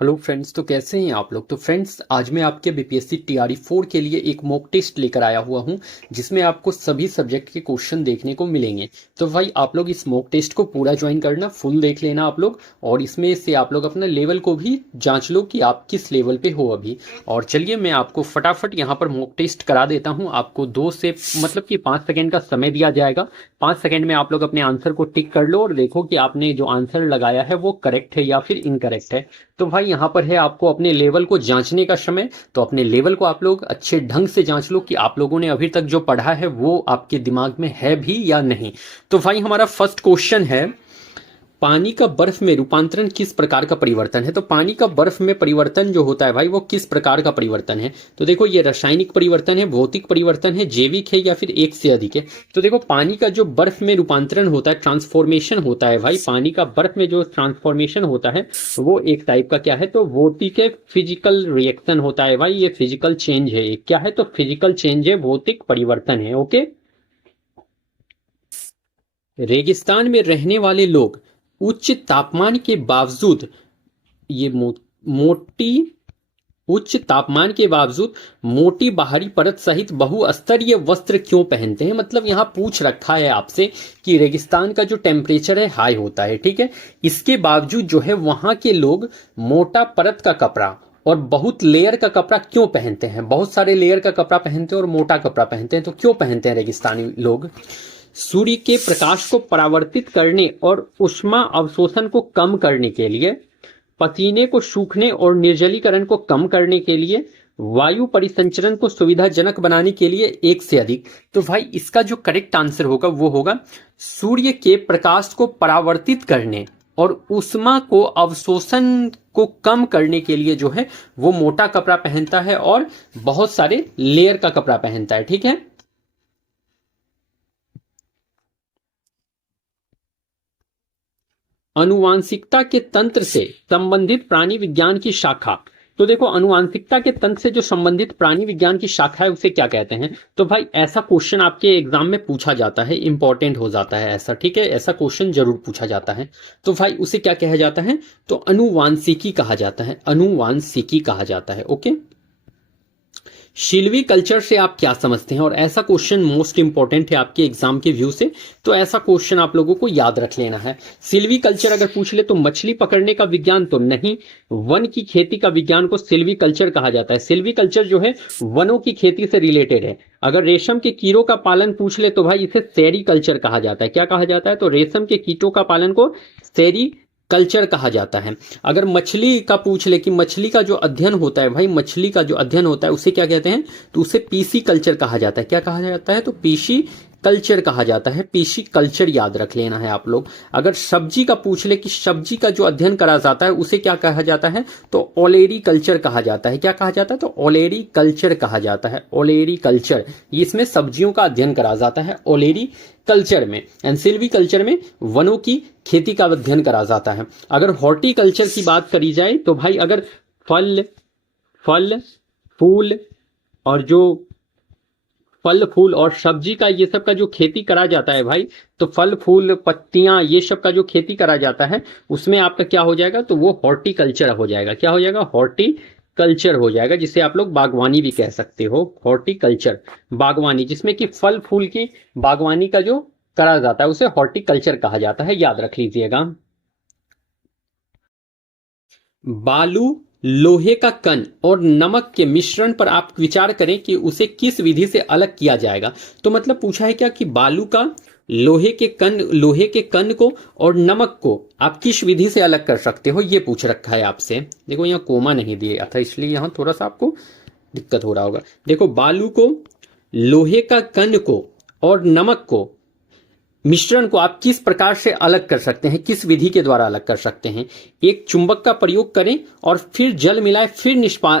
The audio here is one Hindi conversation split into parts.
हेलो फ्रेंड्स, तो कैसे हैं आप लोग। तो फ्रेंड्स, आज मैं आपके बीपीएससी टीआरई 4 के लिए एक मॉक टेस्ट लेकर आया हुआ हूं, जिसमें आपको सभी सब्जेक्ट के क्वेश्चन देखने को मिलेंगे। तो भाई आप लोग इस मॉक टेस्ट को पूरा ज्वाइन करना, फुल देख लेना आप लोग, और इसमें से आप लोग अपना लेवल को भी जांच लो कि आप किस लेवल पे हो अभी। और चलिए मैं आपको फटाफट यहाँ पर मॉक टेस्ट करा देता हूँ। आपको 2 से मतलब कि 5 सेकेंड का समय दिया जाएगा। 5 सेकेंड में आप लोग अपने आंसर को टिक कर लो और देखो कि आपने जो आंसर लगाया है वो करेक्ट है या फिर इनकरेक्ट है। तो भाई यहाँ पर है आपको अपने लेवल को जांचने का समय। तो अपने लेवल को आप लोग अच्छे ढंग से जांच लो कि आप लोगों ने अभी तक जो पढ़ा है वो आपके दिमाग में है भी या नहीं। तो भाई हमारा फर्स्ट क्वेश्चन है, पानी का बर्फ में रूपांतरण किस प्रकार का परिवर्तन है। तो पानी का बर्फ में परिवर्तन जो होता है भाई, वो किस प्रकार का परिवर्तन है। तो देखो, ये रासायनिक परिवर्तन है, भौतिक परिवर्तन है, जैविक है या फिर एक से अधिक है। तो देखो, पानी का जो बर्फ में रूपांतरण होता है, ट्रांसफॉर्मेशन होता है भाई, पानी का बर्फ में जो ट्रांसफॉर्मेशन होता है वो एक टाइप का क्या है, तो भौतिक है, फिजिकल रिएक्शन होता है भाई। ये फिजिकल चेंज है, एक क्या है, तो फिजिकल चेंज है, भौतिक परिवर्तन है। ओके। रेगिस्तान में रहने वाले लोग उच्च तापमान के बावजूद ये मोटी उच्च तापमान के बावजूद मोटी बाहरी परत सहित बहुस्तरीय वस्त्र क्यों पहनते हैं। मतलब यहाँ पूछ रखा है आपसे कि रेगिस्तान का जो टेम्परेचर है हाई होता है, ठीक है, इसके बावजूद जो है वहां के लोग मोटा परत का कपड़ा और बहुत लेयर का कपड़ा क्यों पहनते हैं। बहुत सारे लेयर का कपड़ा पहनते हैं और मोटा कपड़ा पहनते हैं। तो क्यों पहनते हैं रेगिस्तानी लोग। सूर्य के प्रकाश को परावर्तित करने और ऊष्मा अवशोषण को कम करने के लिए, पसीने को सूखने और निर्जलीकरण को कम करने के लिए, वायु परिसंचरण को सुविधाजनक बनाने के लिए, एक से अधिक। तो भाई इसका जो करेक्ट आंसर होगा वो होगा सूर्य के प्रकाश को परावर्तित करने और ऊष्मा को अवशोषण को कम करने के लिए जो है वो मोटा कपड़ा पहनता है और बहुत सारे लेयर का कपड़ा पहनता है, ठीक है। अनुवांशिकता के तंत्र से संबंधित प्राणी विज्ञान की शाखा। तो देखो, अनुवांशिकता के तंत्र से जो संबंधित प्राणी विज्ञान की शाखा है उसे क्या कहते हैं। तो भाई ऐसा क्वेश्चन आपके एग्जाम में पूछा जाता है, इंपॉर्टेंट हो जाता है ऐसा, ठीक है, ऐसा क्वेश्चन जरूर पूछा जाता है। तो भाई उसे क्या कहा जाता है, तो अनुवांशिकी कहा जाता है, अनुवांशिकी कहा जाता है। ओके। शिल्वी कल्चर से आप क्या समझते हैं। और ऐसा क्वेश्चन मोस्ट इंपॉर्टेंट है आपके एग्जाम के व्यू से, तो ऐसा क्वेश्चन आप लोगों को याद रख लेना है। सिल्वी कल्चर अगर पूछ ले तो मछली पकड़ने का विज्ञान तो नहीं, वन की खेती का विज्ञान को सिल्वी कल्चर कहा जाता है। सिल्वी कल्चर जो है वनों की खेती से रिलेटेड है। अगर रेशम के कीड़ों का पालन पूछ ले तो भाई इसे सेरी कल्चर कहा जाता है। क्या कहा जाता है, तो रेशम के कीटों का पालन को सेरी कल्चर कहा जाता है। अगर मछली का पूछ ले कि मछली का जो अध्ययन होता है भाई, मछली का जो अध्ययन होता है उसे क्या कहते हैं, तो उसे पीसी कल्चर कहा जाता है। क्या कहा जाता है, तो पीसी कल्चर कहा जाता है। पीसी कल्चर याद रख लेना है आप लोग। अगर सब्जी का पूछ ले कि सब्जी का जो अध्ययन करा जाता है उसे क्या कहा जाता है, तो ओलेरी कल्चर कहा जाता है। क्या कहा जाता है, तो ओलेरी कल्चर कहा जाता है। ओलेरी कल्चर, इसमें सब्जियों का अध्ययन करा जाता है ओलेरी कल्चर में। एंड सिल्वी कल्चर में वनों की खेती का अध्ययन करा जाता है। अगर हॉर्टिकल्चर की बात करी जाए तो भाई अगर फल फल फूल और जो फल फूल और सब्जी का ये सब का जो खेती करा जाता है भाई, तो फल फूल पत्तियां ये सब का जो खेती करा जाता है उसमें आपका क्या हो जाएगा, तो वो हॉर्टिकल्चर हो जाएगा। क्या हो जाएगा, हॉर्टिकल्चर हो जाएगा, जिसे आप लोग बागवानी भी कह सकते हो। हॉर्टिकल्चर बागवानी, जिसमें कि फल फूल की बागवानी का जो करा जाता है उसे हॉर्टिकल्चर कहा जाता है, याद रख लीजिएगा। बालू, लोहे का कण और नमक के मिश्रण पर आप विचार करें कि उसे किस विधि से अलग किया जाएगा। तो मतलब पूछा है क्या कि बालू का लोहे के कण को और नमक को आप किस विधि से अलग कर सकते हो, ये पूछ रखा है आपसे। देखो यहाँ कोमा नहीं दिया था इसलिए यहाँ थोड़ा सा आपको दिक्कत हो रहा होगा। देखो, बालू को, लोहे का कण को और नमक को मिश्रण को आप किस प्रकार से अलग कर सकते हैं, किस विधि के द्वारा अलग कर सकते हैं। एक चुंबक का प्रयोग करें और फिर जल मिलाएं, फिर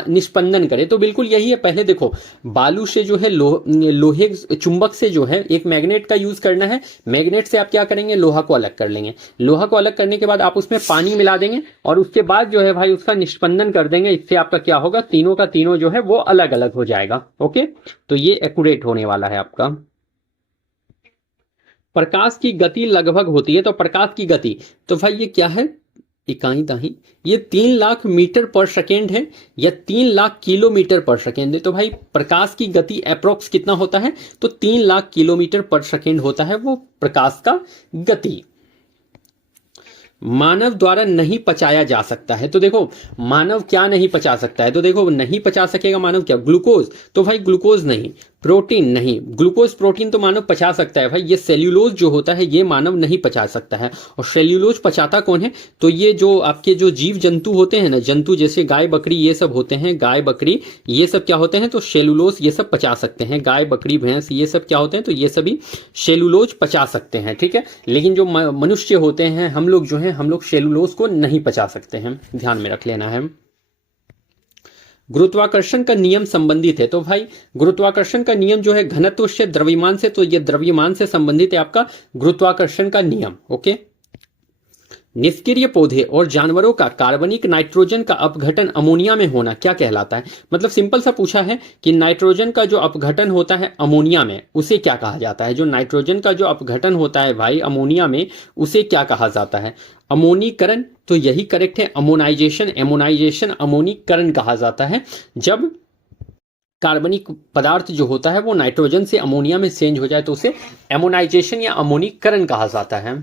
निष्पंदन करें। तो बिल्कुल यही है। पहले देखो, बालू से जो है लोहे चुंबक से जो है एक मैग्नेट का यूज करना है। मैग्नेट से आप क्या करेंगे, लोहा को अलग कर लेंगे। लोहा को अलग करने के बाद आप उसमें पानी मिला देंगे और उसके बाद जो है भाई उसका निष्पंदन कर देंगे। इससे आपका क्या होगा, तीनों का तीनों जो है वो अलग अलग हो जाएगा। ओके, तो ये एक्यूरेट होने वाला है आपका। प्रकाश की गति लगभग होती है, तो प्रकाश की गति, तो भाई ये क्या है, इकाई दाही, ये 3 लाख मीटर पर सेकेंड है या 3 लाख किलोमीटर पर सेकेंड है? तो भाई प्रकाश की गति अप्रोक्स कितना होता है? तो 3 लाख किलोमीटर पर सेकेंड होता है वो प्रकाश का गति। मानव द्वारा नहीं पचाया जा सकता है, तो देखो मानव क्या नहीं पचा सकता है? तो देखो नहीं पचा सकेगा मानव क्या? ग्लूकोज, तो भाई ग्लूकोज नहीं। प्रोटीन नहीं, ग्लूकोज प्रोटीन तो मानव पचा सकता है भाई, ये सेल्यूलोज जो होता है ये मानव नहीं पचा सकता है। और सेल्यूलोज पचाता कौन है? तो ये जो आपके जो जीव जंतु होते हैं ना, जंतु जैसे गाय बकरी ये सब होते हैं, गाय बकरी ये सब क्या होते हैं? तो सेल्यूलोज ये सब पचा सकते हैं। गाय बकरी भैंस ये सब क्या होते हैं? तो ये सभी सेल्यूलोज पचा सकते हैं, ठीक है। लेकिन जो मनुष्य होते हैं, हम लोग जो है, हम लोग सेल्यूलोज को नहीं पचा सकते हैं, ध्यान में रख लेना है। गुरुत्वाकर्षण का नियम संबंधित है, तो भाई गुरुत्वाकर्षण का नियम जो है घनत्व से द्रव्यमान से, तो ये द्रव्यमान से संबंधित है आपका गुरुत्वाकर्षण का नियम, ओके। निष्क्रिय पौधे और जानवरों का कार्बनिक नाइट्रोजन का अपघटन अमोनिया में होना क्या कहलाता है? मतलब सिंपल सा पूछा है कि नाइट्रोजन का जो अपघटन होता है अमोनिया में, उसे क्या कहा जाता है? जो नाइट्रोजन का जो अपघटन होता है भाई अमोनिया में, उसे क्या कहा जाता है? अमोनीकरण, तो यही करेक्ट है। अमोनाइजेशन, एमोनाइजेशन अमोनीकरण कहा जाता है जब कार्बनिक पदार्थ जो होता है वो नाइट्रोजन से अमोनिया में चेंज हो जाए तो उसे एमोनाइजेशन या अमोनीकरण कहा जाता है।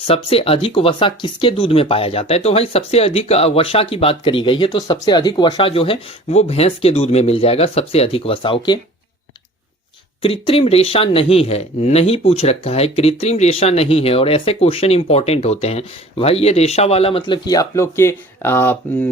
सबसे अधिक वसा किसके दूध में पाया जाता है? तो भाई सबसे अधिक वसा की बात करी गई है, तो सबसे अधिक वसा जो है वो भैंस के दूध में मिल जाएगा, सबसे अधिक वसा, ओके। कृत्रिम रेशा नहीं है, नहीं पूछ रखा है, कृत्रिम रेशा नहीं है, और ऐसे क्वेश्चन इंपॉर्टेंट होते हैं भाई। ये रेशा वाला मतलब कि आप लोग के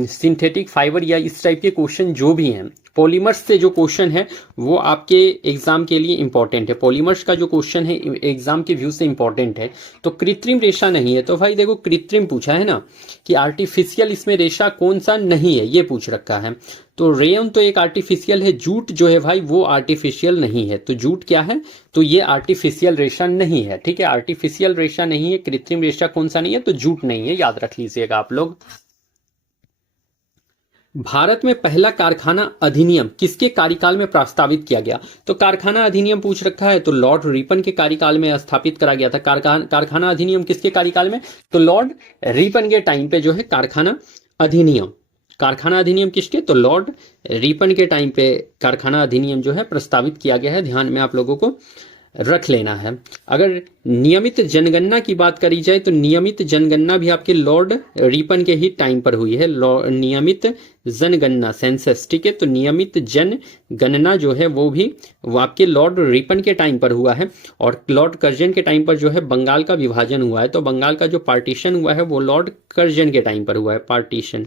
सिंथेटिक फाइबर या इस टाइप के क्वेश्चन जो भी हैं, पॉलीमर्स से जो क्वेश्चन है वो आपके एग्जाम के लिए इंपॉर्टेंट है। पॉलीमर्स का जो क्वेश्चन है एग्जाम के व्यू से इंपॉर्टेंट है। तो कृत्रिम रेशा नहीं है, तो भाई देखो कृत्रिम पूछा है ना कि आर्टिफिशियल, इसमें रेशा कौन सा नहीं है ये पूछ रखा है। तो रेयन तो एक आर्टिफिशियल है, जूट जो है भाई वो आर्टिफिशियल नहीं है। तो जूट क्या है? तो ये आर्टिफिशियल रेशा नहीं है, ठीक है। आर्टिफिशियल रेशा नहीं है, कृत्रिम रेशा कौन सा नहीं है? तो जूट नहीं है, याद रख लीजिएगा आप लोग। भारत में पहला कारखाना अधिनियम किसके कार्यकाल में प्रस्तावित किया गया? तो कारखाना अधिनियम पूछ रखा है, तो लॉर्ड रिपन के कार्यकाल में स्थापित करा गया था। कारखाना अधिनियम किसके कार्यकाल में? तो लॉर्ड रिपन के टाइम पे जो है कारखाना अधिनियम किसके? तो लॉर्ड रिपन के टाइम पे कारखाना अधिनियम जो है प्रस्तावित किया गया है, ध्यान में आप लोगों को रख लेना है। अगर नियमित जनगणना की बात करी जाए तो नियमित जनगणना भी आपके लॉर्ड रिपन के ही टाइम पर हुई है। नियमित जनगणना, सेंसस, ठीक है। तो नियमित जनगणना जो है वो आपके लॉर्ड रिपन के टाइम पर हुआ है। और लॉर्ड कर्जन के टाइम पर जो है बंगाल का विभाजन हुआ है। तो बंगाल का जो पार्टीशन हुआ है वो लॉर्ड कर्जन के टाइम पर हुआ है, पार्टीशन।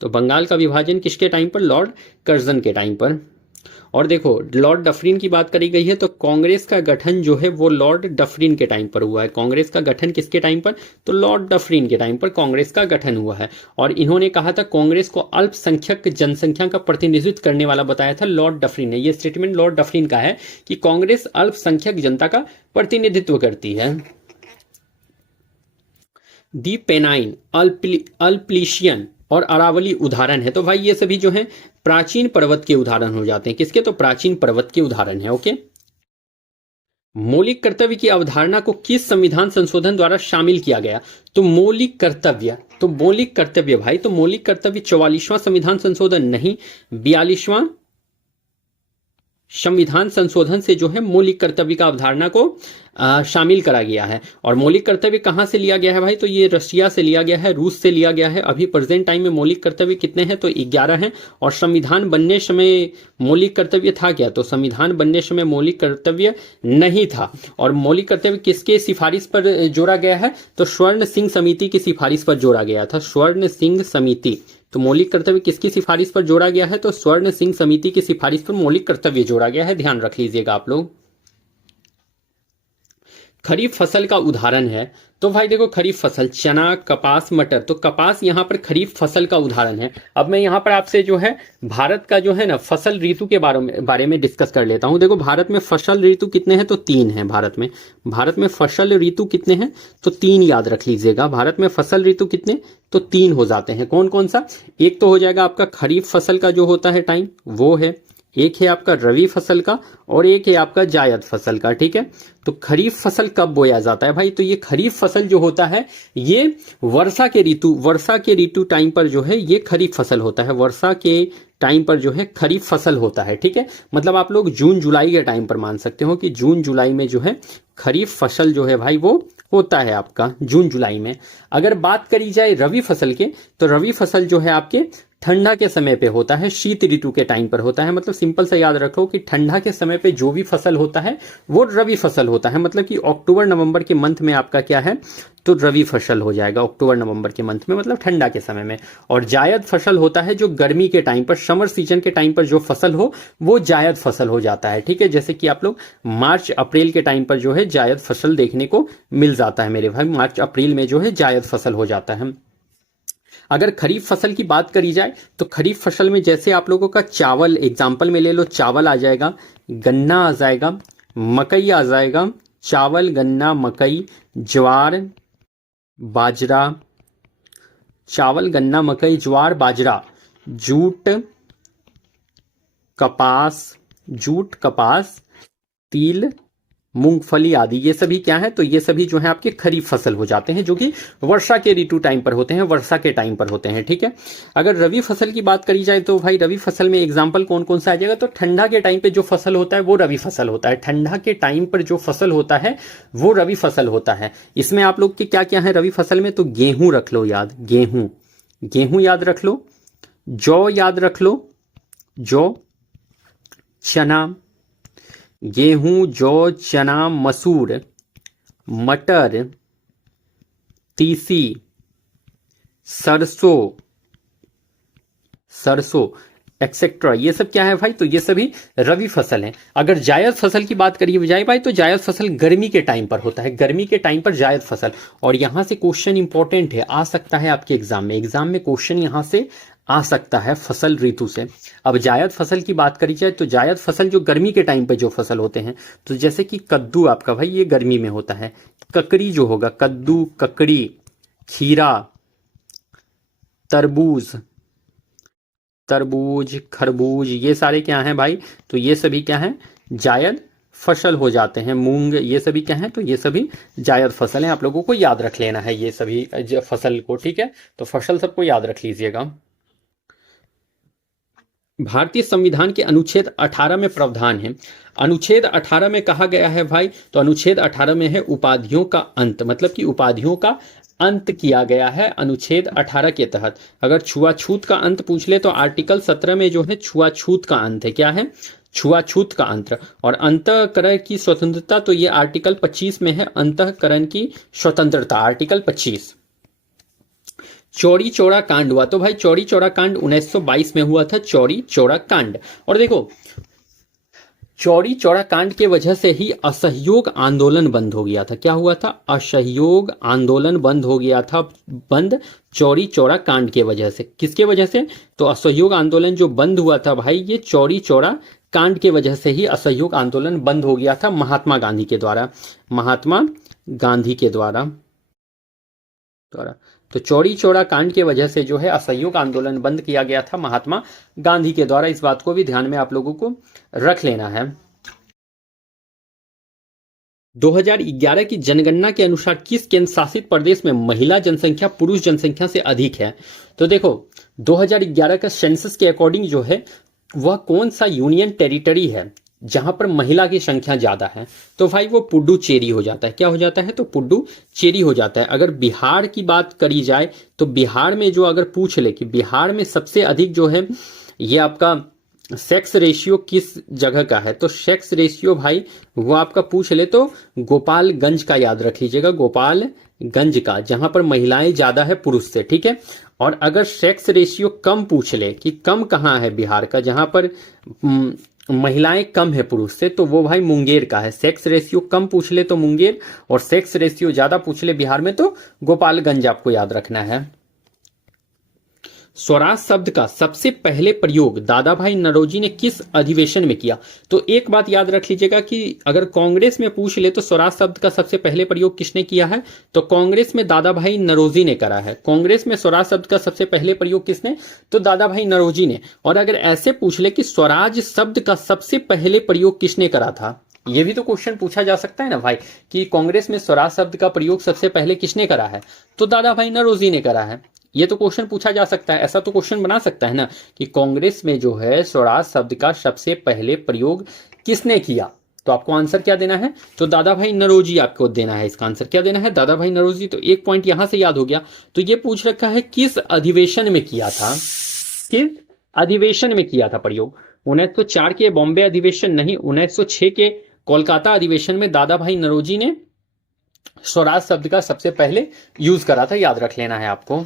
तो बंगाल का विभाजन किसके टाइम पर? लॉर्ड कर्जन के टाइम पर। और देखो लॉर्ड डफरिन की बात करी गई है, तो कांग्रेस का गठन जो है वो लॉर्ड डफरिन के टाइम पर हुआ है। कांग्रेस का गठन किसके टाइम पर? तो लॉर्ड डफरिन के टाइम पर कांग्रेस का गठन हुआ है। और इन्होंने कहा था कांग्रेस को अल्पसंख्यक जनसंख्या का प्रतिनिधित्व करने वाला बताया था लॉर्ड डफरिन ने। यह स्टेटमेंट लॉर्ड डफरिन का है कि कांग्रेस अल्पसंख्यक जनता का प्रतिनिधित्व करती है। दी पेनाइन, अल्प्लिशियन और अरावली उदाहरण है। तो भाई ये सभी जो है प्राचीन पर्वत के उदाहरण हो जाते हैं। किसके? तो प्राचीन पर्वत के उदाहरण है, ओके। मौलिक कर्तव्य की अवधारणा को किस संविधान संशोधन द्वारा शामिल किया गया? तो मौलिक कर्तव्य भाई, तो मौलिक कर्तव्य 44वां संविधान संशोधन नहीं, 42वां संविधान संशोधन से जो है मौलिक कर्तव्य का अवधारणा को शामिल करा गया है। और मौलिक कर्तव्य कहां से लिया गया है भाई? तो ये रशिया से लिया गया है, रूस से लिया गया है। अभी प्रेजेंट टाइम में मौलिक कर्तव्य कितने हैं? तो 11 हैं। और संविधान बनने समय मौलिक कर्तव्य था क्या? तो संविधान बनने समय मौलिक कर्तव्य नहीं था। और मौलिक कर्तव्य किसके सिफारिश पर जोड़ा गया है? तो स्वर्ण सिंह समिति की सिफारिश पर जोड़ा गया था, स्वर्ण सिंह समिति। तो मौलिक कर्तव्य किसकी सिफारिश पर जोड़ा गया है? तो स्वर्ण सिंह समिति की सिफारिश पर मौलिक कर्तव्य जोड़ा गया है, ध्यान रख लीजिएगा आप लोग। खरीफ फसल का उदाहरण है, तो भाई देखो खरीफ फसल चना, कपास, मटर। तो कपास यहाँ पर खरीफ फसल का उदाहरण है। अब मैं यहाँ पर आपसे जो है भारत का जो है ना फसल ऋतु के बारे में डिस्कस कर लेता हूँ। देखो भारत में फसल ऋतु कितने हैं? तो 3 हैं। भारत में फसल ऋतु कितने हैं? तो 3 याद रख लीजिएगा। भारत में फसल ऋतु कितने? तो 3 हो जाते हैं। कौन कौन सा? एक तो हो जाएगा आपका खरीफ फसल का जो होता है टाइम, वो है। एक है आपका रवि फसल का और एक है आपका जायद फसल का, ठीक है। तो खरीफ फसल कब बोया जाता है भाई? तो ये खरीफ फसल जो होता है ये वर्षा के ऋतु टाइम पर जो है ये खरीफ फसल होता है। वर्षा के टाइम पर जो है खरीफ फसल होता है, ठीक है। मतलब आप लोग जून जुलाई के टाइम पर मान सकते हो कि जून जुलाई में जो है खरीफ फसल जो है भाई वो होता है आपका जून जुलाई में। अगर बात करी जाए रवि फसल के, तो रवि फसल जो है आपके ठंडा के समय पे होता है, शीत ऋतु के टाइम पर होता है। मतलब सिंपल से याद रखो कि ठंडा के समय पे जो भी फसल होता है वो रवि फसल होता है। मतलब कि अक्टूबर नवंबर के मंथ में आपका क्या है, तो रवि फसल हो जाएगा अक्टूबर नवंबर के मंथ में, मतलब ठंडा के समय में। और जायद फसल होता है जो गर्मी के टाइम पर, समर सीजन के टाइम पर जो फसल हो वो जायद फसल हो जाता है, ठीक है। जैसे कि आप लोग मार्च अप्रैल के टाइम पर जो है जायद फसल देखने को मिल जाता है मेरे भाई, मार्च अप्रैल में जो है जायद फसल हो जाता है। अगर खरीफ फसल की बात करी जाए तो खरीफ फसल में जैसे आप लोगों का चावल, एग्जाम्पल में ले लो, चावल आ जाएगा, गन्ना आ जाएगा, मकई आ जाएगा, चावल गन्ना मकई, ज्वार बाजरा, चावल गन्ना मकई ज्वार बाजरा, जूट कपास, तिल, मूंगफली आदि, ये सभी क्या है, तो ये सभी जो है आपके खरीफ फसल हो जाते हैं, जो कि वर्षा के ऋतु टाइम पर होते हैं, वर्षा के टाइम पर होते हैं, ठीक है। अगर रवि फसल की बात करी जाए तो भाई रवि फसल में एग्जाम्पल कौन कौन सा आ जाएगा, तो ठंडा के टाइम पे जो फसल होता है वो रवि फसल होता है। ठंडा के टाइम पर जो फसल होता है वो रवि फसल होता है। इसमें आप लोग के क्या क्या है रवि फसल में, तो गेहूं रख लो याद, गेहूं याद रख लो, जौ याद रख लो, जौ, चना, गेहूं, जौ, चना, मसूर, मटर, तीसी, सरसों एक्सेट्रा, ये सब क्या है भाई, तो ये सभी रवि फसल हैं। अगर जायद फसल की बात करिए जाए भाई, तो जायद फसल गर्मी के टाइम पर होता है, गर्मी के टाइम पर जायद फसल। और यहां से क्वेश्चन इंपॉर्टेंट है, आ सकता है आपके एग्जाम में क्वेश्चन यहां से आ सकता है फसल ऋतु से। अब जायद फसल की बात करी जाए तो जायद फसल जो गर्मी के टाइम पे जो फसल होते हैं, तो जैसे कि कद्दू आपका भाई ये गर्मी में होता है, ककड़ी जो होगा, कद्दू, ककड़ी, खीरा, तरबूज, खरबूज, ये सारे क्या हैं भाई, तो ये सभी क्या हैं, जायद फसल हो जाते हैं। मूंग, ये सभी क्या हैं, तो ये सभी जायद फसल हैं। आप लोगों को याद रख लेना है ये सभी फसल को, ठीक है। तो फसल सबको याद रख लीजिएगा। भारतीय संविधान के अनुच्छेद 18 में प्रावधान है, अनुच्छेद 18 में कहा गया है भाई, तो अनुच्छेद 18 में है उपाधियों का अंत, मतलब कि उपाधियों का अंत किया गया है अनुच्छेद 18 के तहत। अगर छुआछूत का अंत पूछ ले तो आर्टिकल 17 में जो है छुआछूत का अंत है, क्या है, छुआछूत का अंत। और अंतःकरण की स्वतंत्रता, तो ये आर्टिकल 25 में है, अंतःकरण की स्वतंत्रता, आर्टिकल 25। चौरी चौरा कांड हुआ, तो भाई चौरी चौरा कांड 1922 में हुआ था, चौरी चौरा कांड। और देखो चौरी चौरा कांड के वजह से ही असहयोग आंदोलन बंद हो गया था। क्या हुआ था, असहयोग आंदोलन बंद हो गया था, बंद चौरी चौरा कांड के वजह से। किसके वजह से, तो असहयोग आंदोलन जो बंद हुआ था भाई, ये चौरी चौरा कांड के वजह से ही असहयोग आंदोलन बंद हो गया था, महात्मा गांधी के द्वारा, महात्मा गांधी के द्वारा। तो चौरी चौरा कांड के वजह से जो है असहयोग आंदोलन बंद किया गया था महात्मा गांधी के द्वारा। इस बात को भी ध्यान में आप लोगों को रख लेना है। 2011 की जनगणना के अनुसार किस केंद्र शासित प्रदेश में महिला जनसंख्या पुरुष जनसंख्या से अधिक है, तो देखो 2011 का सेंसस के अकॉर्डिंग जो है वह कौन सा यूनियन टेरिटरी है जहां पर महिला की संख्या ज्यादा है, तो भाई वो पुडुचेरी हो जाता है। क्या हो जाता है, तो पुडुचेरी हो जाता है। अगर बिहार की बात करी जाए तो बिहार में जो अगर पूछ ले कि बिहार में सबसे अधिक जो है ये आपका सेक्स रेशियो किस जगह का है, तो सेक्स रेशियो भाई वो आपका पूछ ले तो गोपालगंज का याद रख लीजिएगा, गोपालगंज का, जहां पर महिलाएं ज्यादा है पुरुष से, ठीक है। और अगर सेक्स रेशियो कम पूछ ले कि कम कहाँ है बिहार का, जहां पर महिलाएं कम है पुरुष से, तो वो भाई मुंगेर का है। सेक्स रेशियो कम पूछ ले तो मुंगेर, और सेक्स रेशियो ज्यादा पूछ ले बिहार में तो गोपालगंज आपको याद रखना है। स्वराज शब्द का सबसे पहले प्रयोग दादा भाई नौरोजी ने किस अधिवेशन में किया? तो एक बात याद रख लीजिएगा कि अगर कांग्रेस में पूछ ले तो स्वराज शब्द का सबसे पहले प्रयोग किसने किया है? तो कांग्रेस में दादा भाई नौरोजी ने करा है। कांग्रेस में स्वराज शब्द का सबसे पहले प्रयोग किसने? तो दादा भाई नौरोजी ने। और अगर ऐसे पूछ ले कि स्वराज शब्द का सबसे पहले प्रयोग किसने करा था, ये भी तो क्वेश्चन पूछा जा सकता है ना भाई कि कांग्रेस में स्वराज शब्द का प्रयोग सबसे पहले किसने करा है? तो दादा भाई नौरोजी ने करा है। ये तो क्वेश्चन पूछा जा सकता है, ऐसा तो क्वेश्चन बना सकता है ना कि कांग्रेस में जो है स्वराज शब्द का सबसे पहले प्रयोग किसने किया? तो आपको आंसर क्या देना है? तो दादा भाई नौरोजी आपको देना है। इसका आंसर क्या देना है? दादा भाई नौरोजी। तो एक पॉइंट यहां से याद हो गया। तो ये पूछ रखा है किस अधिवेशन में किया था, किस अधिवेशन में किया था प्रयोग? 1904 के बॉम्बे अधिवेशन नहीं, 1906 के कोलकाता अधिवेशन में दादा भाई नौरोजी ने स्वराज शब्द का सबसे पहले यूज करा था। याद रख लेना है आपको।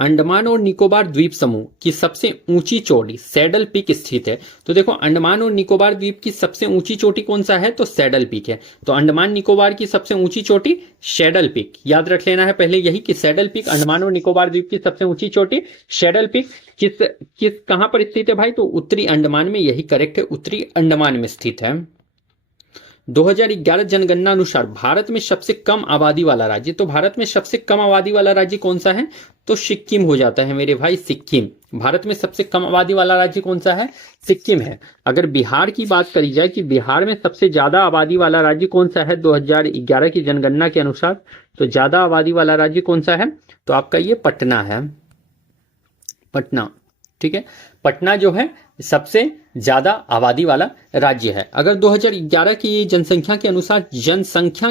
अंडमान और निकोबार द्वीप समूह की सबसे ऊंची चोटी सैडल पीक स्थित है। तो देखो अंडमान और निकोबार द्वीप की सबसे ऊंची चोटी कौन सा है? तो सैडल पीक है। तो अंडमान निकोबार की सबसे ऊंची चोटी सैडल पीक। याद रख लेना है पहले यही कि सैडल पीक, अंडमान और निकोबार द्वीप की सबसे ऊंची चोटी सैडल पीक किस कहां पर स्थित है भाई? तो उत्तरी अंडमान में। यही करेक्ट है, उत्तरी अंडमान में स्थित है। 2011 जनगणना अनुसार भारत में सबसे कम आबादी वाला राज्य, तो भारत में सबसे कम आबादी वाला राज्य कौन सा है? तो सिक्किम हो जाता है मेरे भाई, सिक्किम। भारत में सबसे कम आबादी वाला राज्य कौन सा है? सिक्किम है। अगर बिहार की बात करी जाए कि बिहार में सबसे ज्यादा आबादी वाला राज्य कौन सा है 2011 की जनगणना के अनुसार, तो ज्यादा आबादी वाला राज्य कौन सा है? तो आपका ये पटना है, पटना। ठीक है, पटना जो है सबसे ज्यादा आबादी वाला राज्य है। अगर 2011 की जनसंख्या के अनुसार जनसंख्या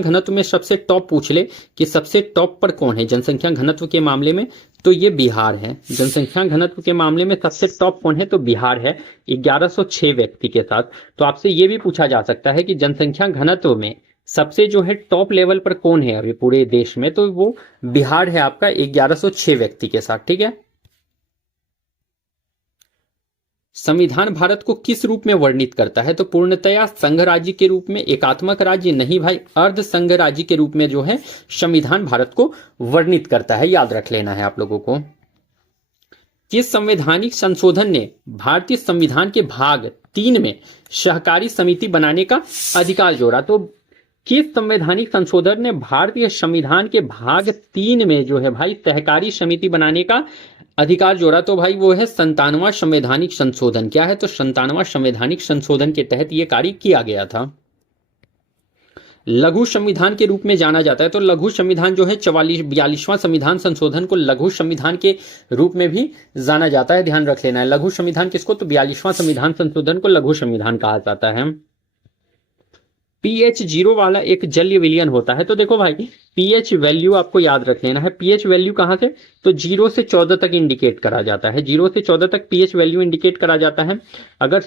घनत्व में सबसे टॉप पूछ ले कि सबसे टॉप पर कौन है जनसंख्या घनत्व के मामले में, तो ये बिहार है। जनसंख्या घनत्व के मामले में सबसे टॉप कौन है? तो बिहार है 1106 व्यक्ति के साथ। तो आपसे ये भी पूछा जा सकता है कि जनसंख्या घनत्व में सबसे जो है टॉप लेवल पर कौन है अभी पूरे देश में, तो वो बिहार है आपका 1106 व्यक्ति के साथ। ठीक है, संविधान भारत को किस रूप में वर्णित करता है? तो पूर्णतया संघ राज्य के रूप में, एकात्मक राज्य नहीं भाई, अर्ध संघ राज्य के रूप में जो है संविधान भारत को वर्णित करता है। याद रख लेना है आप लोगों को। किस संवैधानिक संशोधन ने भारतीय संविधान के भाग 3 में सहकारी समिति बनाने का अधिकार जोड़ा? तो किस संवैधानिक संशोधन ने भारतीय संविधान के भाग 3 में जो है भाई सहकारी समिति बनाने का अधिकार जोड़ा? तो भाई वो है 97वां संवैधानिक संशोधन। क्या है? तो 97वां संवैधानिक संशोधन के तहत यह कार्य किया गया था। लघु संविधान के रूप में जाना जाता है। तो लघु संविधान जो है 42वां संविधान संशोधन को लघु संविधान के रूप में भी जाना जाता है। ध्यान रख लेना है लघु संविधान किसको? तो 42वां संविधान संशोधन को लघु संविधान कहा जाता है। pH 0 वाला एक जलीय विलयन होता है। तो देखो भाई pH वैल्यू आपको याद रख लेना है। pH वैल्यू कहां से? तो 0 से 14 तक इंडिकेट करा जाता है। 0 से 14 तक pH वैल्यू इंडिकेट करा जाता है। अगर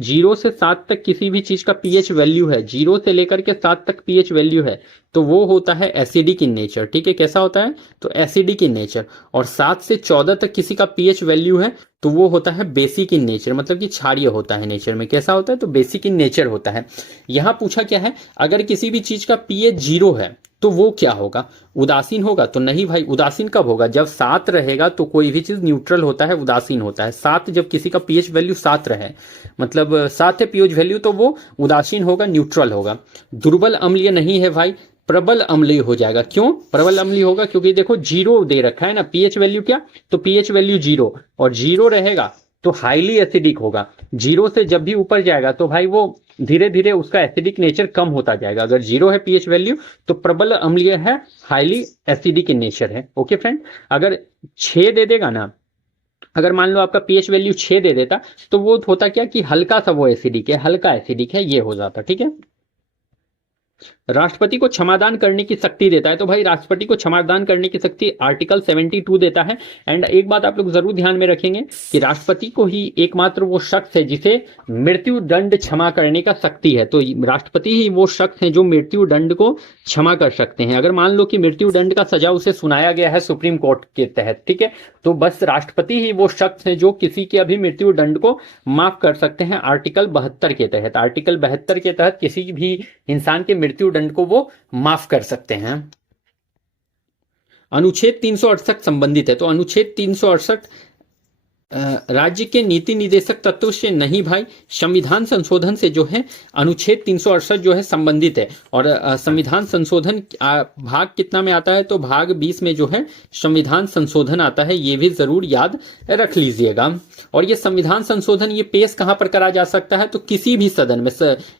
0 से 7 तक किसी भी चीज का pH वैल्यू है, 0 से लेकर के 7 तक pH वैल्यू है, तो वो होता है एसिडिक इन नेचर। ठीक है, कैसा होता है? तो एसिडिक इन नेचर। और 7 से 14 तक किसी का pH वैल्यू है तो वो होता है बेसिक इन नेचर, मतलब कि क्षारीय होता है नेचर में। कैसा होता है? तो बेसिक इन नेचर होता है। यहां पूछा क्या है? अगर किसी भी चीज का pH 0 है तो वो क्या होगा? उदासीन होगा? तो नहीं भाई, उदासीन कब होगा? जब 7 रहेगा तो कोई भी चीज न्यूट्रल होता है, उदासीन होता है। 7 जब किसी का pH वैल्यू 7 रहे, मतलब 7 है pH वैल्यू, तो वो उदासीन होगा, न्यूट्रल होगा। दुर्बल अम्लीय नहीं है भाई, प्रबल अम्लीय हो जाएगा। क्यों प्रबल अम्लीय होगा? क्योंकि देखो 0 दे रखा है ना, pH वैल्यू क्या? तो pH वैल्यू 0, और 0 रहेगा तो हाईली एसिडिक होगा। 0 से जब भी ऊपर जाएगा तो भाई वो धीरे धीरे उसका एसिडिक नेचर कम होता जाएगा। अगर 0 है pH वैल्यू तो प्रबल अम्लीय है, हाईली एसिडिक इन नेचर है। ओके फ्रेंड, अगर 6 दे देगा ना, अगर मान लो आपका pH वैल्यू 6 दे देता तो वो होता क्या कि हल्का सा वो एसिडिक है, हल्का एसिडिक है, ये हो जाता। ठीक है, राष्ट्रपति को क्षमादान करने की शक्ति देता है। तो भाई राष्ट्रपति को क्षमादान करने की शक्ति आर्टिकल 72 देता है। एंड एक बात आप लोग जरूर ध्यान में रखेंगे कि राष्ट्रपति को ही एकमात्र वो शख्स है जिसे मृत्यु दंड क्षमा करने का शक्ति है। तो राष्ट्रपति ही वो शख्स है जो मृत्यु दंड को क्षमा कर सकते हैं। अगर मान लो कि मृत्यु दंड का सजा उसे सुनाया गया है सुप्रीम कोर्ट के तहत, ठीक है, तो बस राष्ट्रपति ही वो शख्स है जो किसी के अभी मृत्यु दंड को माफ कर सकते हैं आर्टिकल 72 के तहत। आर्टिकल 72 के तहत किसी भी इंसान के मृत्यु दंड को वो माफ कर सकते हैं। अनुच्छेद 368 संबंधित है, तो अनुच्छेद 368 राज्य के नीति निदेशक तत्व से नहीं भाई, संविधान संशोधन से जो है अनुच्छेद 368 जो है संबंधित है। और संविधान संशोधन भाग कितना में आता है, तो भाग 20 में जो है संविधान संशोधन आता है, ये भी जरूर याद रख लीजिएगा। और ये संविधान संशोधन ये पेश कहां पर करा जा सकता है, तो किसी भी सदन में,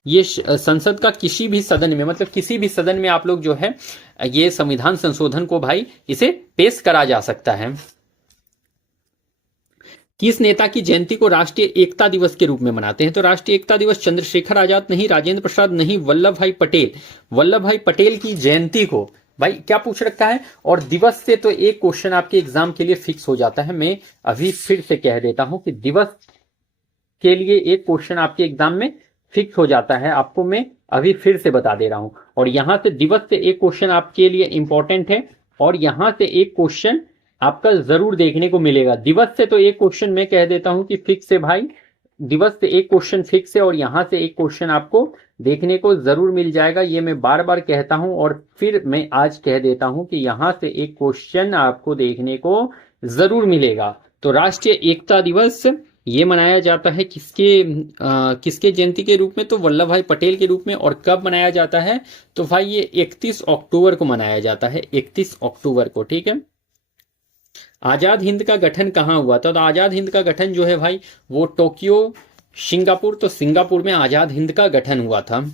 ये संसद का किसी भी सदन में, मतलब किसी भी सदन में आप लोग जो है ये संविधान संशोधन को भाई इसे पेश करा जा सकता है। किस नेता की जयंती को राष्ट्रीय एकता दिवस के रूप में मनाते हैं, तो राष्ट्रीय एकता दिवस चंद्रशेखर आजाद नहीं, राजेंद्र प्रसाद नहीं, वल्लभ भाई पटेल। वल्लभ भाई पटेल की जयंती को भाई क्या पूछ रखा है, और दिवस से तो एक क्वेश्चन आपके एग्जाम के लिए फिक्स हो जाता है। मैं अभी फिर से कह देता हूं कि दिवस के लिए एक क्वेश्चन आपके एग्जाम में फिक्स हो जाता है, आपको मैं अभी फिर से बता दे रहा हूं। और यहां से दिवस से एक क्वेश्चन आपके लिए इंपॉर्टेंट है, और यहां से एक क्वेश्चन आपका जरूर देखने को मिलेगा। दिवस से तो एक क्वेश्चन मैं कह देता हूं कि फिक्स है भाई, दिवस से एक क्वेश्चन फिक्स है, और यहां से एक क्वेश्चन आपको देखने को जरूर मिल जाएगा। ये मैं बार बार कहता हूं और फिर मैं आज कह देता हूं कि यहां से एक क्वेश्चन आपको देखने को जरूर मिलेगा। तो राष्ट्रीय एकता दिवस ये मनाया जाता है किसके जयंती के रूप में, तो वल्लभ भाई पटेल के रूप में। और कब मनाया जाता है, तो भाई ये 31 अक्टूबर को मनाया जाता है, 31 अक्टूबर को, ठीक है। आजाद हिंद का गठन कहां हुआ था, तो आजाद हिंद का गठन जो है भाई वो टोक्यो, सिंगापुर, तो सिंगापुर में आजाद हिंद का गठन हुआ था।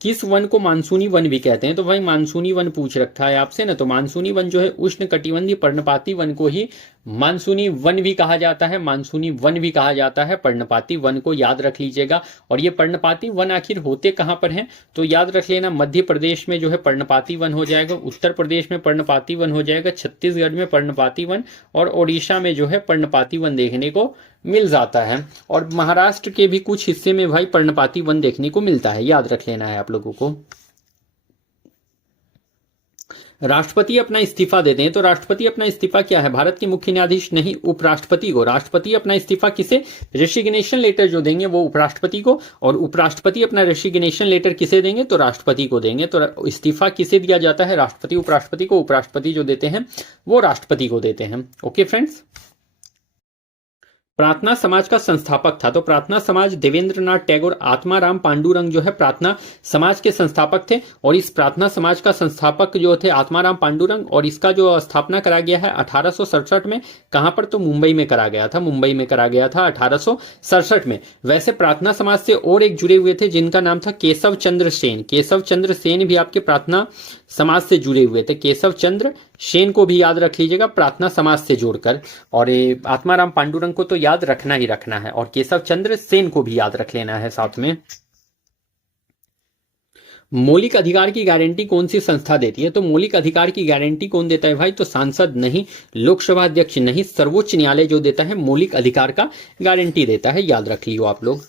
किस वन को मानसूनी वन भी कहते हैं, तो भाई मानसूनी वन पूछ रखा है आपसे ना, तो मानसूनी वन जो है उष्ण कटिबंधीय पर्णपाती वन को ही मानसूनी वन भी कहा जाता है, मानसूनी वन भी कहा जाता है, पर्णपाती वन को याद रख लीजिएगा। और ये पर्णपाती वन आखिर होते कहां पर हैं, तो याद रख लेना, मध्य प्रदेश में जो है पर्णपाती वन हो जाएगा, उत्तर प्रदेश में पर्णपाती वन हो जाएगा, छत्तीसगढ़ में पर्णपाती वन, और ओडिशा में जो है पर्णपाती वन देखने को मिल जाता है। और महाराष्ट्र के भी कुछ हिस्से में भाई पर्णपाती वन देखने को मिलता है, याद रख लेना है आप लोगों को। राष्ट्रपति अपना इस्तीफा देते हैं, तो राष्ट्रपति अपना इस्तीफा क्या है, भारत के मुख्य न्यायाधीश नहीं, उपराष्ट्रपति को। राष्ट्रपति अपना इस्तीफा किसे, रेसिग्नेशन लेटर जो देंगे वो उपराष्ट्रपति को, और उपराष्ट्रपति अपना रेसिग्नेशन लेटर किसे देंगे, तो राष्ट्रपति को देंगे। तो इस्तीफा किसे दिया जाता है, राष्ट्रपति उपराष्ट्रपति को, उपराष्ट्रपति जो देते हैं वो राष्ट्रपति को देते हैं। Okay friends. प्रार्थना समाज का संस्थापक था, तो प्रार्थना समाज देवेंद्रनाथ टैगोर, आत्माराम पांडुरंग जो है प्रार्थना समाज के संस्थापक थे। और इस प्रार्थना समाज का संस्थापक जो थे आत्माराम पांडुरंग, और इसका जो स्थापना करा गया है 1867 में, कहां पर, तो मुंबई में करा गया था, मुंबई में करा गया था 1867 में। वैसे प्रार्थना समाज से और एक जुड़े हुए थे जिनका नाम था केशव चंद्र सेन। केशव चंद्र सेन भी आपके प्रार्थना समाज से जुड़े हुए थे, केशव चंद्र सेन को भी याद रख लीजिएगा प्रार्थना समाज से जोड़कर। और आत्माराम पांडुरंग को तो याद रखना ही रखना है, और केशव चंद्र सेन को भी याद रख लेना है साथ में। मौलिक अधिकार की गारंटी कौन सी संस्था देती है, तो मौलिक अधिकार की गारंटी कौन देता है भाई, तो सांसद नहीं, लोकसभा अध्यक्ष नहीं, सर्वोच्च न्यायालय जो देता है मौलिक अधिकार का गारंटी देता है, याद रख लियो आप लोग।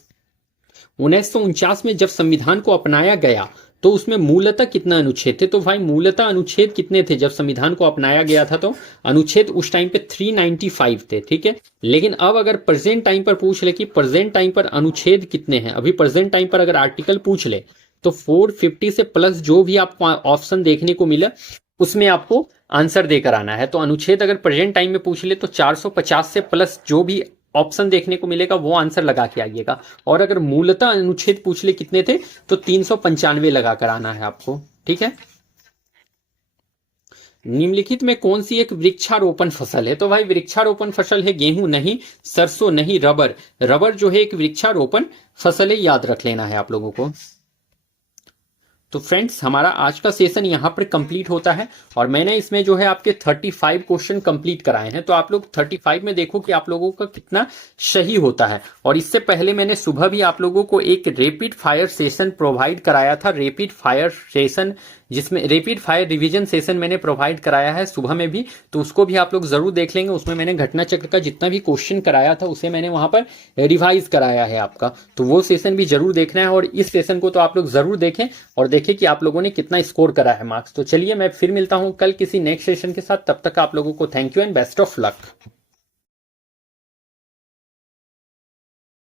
1949 में जब संविधान को अपनाया गया तो उसमें मूलतः कितना अनुच्छेद थे, तो भाई मूलतः अनुच्छेद कितने थे जब संविधान को अपनाया गया था, तो अनुच्छेद उस टाइम पे 395 थे, ठीक है। लेकिन अब अगर प्रेजेंट टाइम पर पूछ ले कि प्रेजेंट टाइम पर अनुच्छेद कितने हैं, अभी प्रेजेंट टाइम पर अगर आर्टिकल पूछ ले तो 450 से प्लस जो भी आपको ऑप्शन देखने को मिले उसमें आपको आंसर देकर आना है। तो अनुच्छेद अगर प्रेजेंट टाइम में पूछ ले तो 450 से प्लस जो भी ऑप्शन देखने को मिलेगा वो आंसर लगा के आइएगा। और अगर मूलतः अनुच्छेद पूछ ले कितने थे तो 395 लगा कर आना है आपको, ठीक है। निम्नलिखित में कौन सी एक वृक्षारोपण फसल है, तो भाई वृक्षारोपण फसल है गेहूं नहीं, सरसों नहीं, रबर। रबर जो है एक वृक्षारोपण फसल है, याद रख लेना है आप लोगों को। तो फ्रेंड्स हमारा आज का सेशन यहाँ पर कंप्लीट होता है, और मैंने इसमें जो है आपके 35 क्वेश्चन कंप्लीट कराए हैं। तो आप लोग 35 में देखो कि आप लोगों का कितना सही होता है। और इससे पहले मैंने सुबह भी आप लोगों को एक रैपिड फायर सेशन प्रोवाइड कराया था, रैपिड फायर सेशन, जिसमें रैपिड फायर रिवीजन सेशन मैंने प्रोवाइड कराया है सुबह में भी, तो उसको भी आप लोग जरूर देख लेंगे। उसमें मैंने घटना चक्र का जितना भी क्वेश्चन कराया था उसे मैंने वहां पर रिवाइज कराया है आपका, तो वो सेशन भी जरूर देखना है। और इस सेशन को तो आप लोग जरूर देखें और देखें कि आप लोगों ने कितना स्कोर करा है मार्क्स। तो चलिए मैं फिर मिलता हूं कल किसी नेक्स्ट सेशन के साथ, तब तक आप लोगों को thank you and best of luck.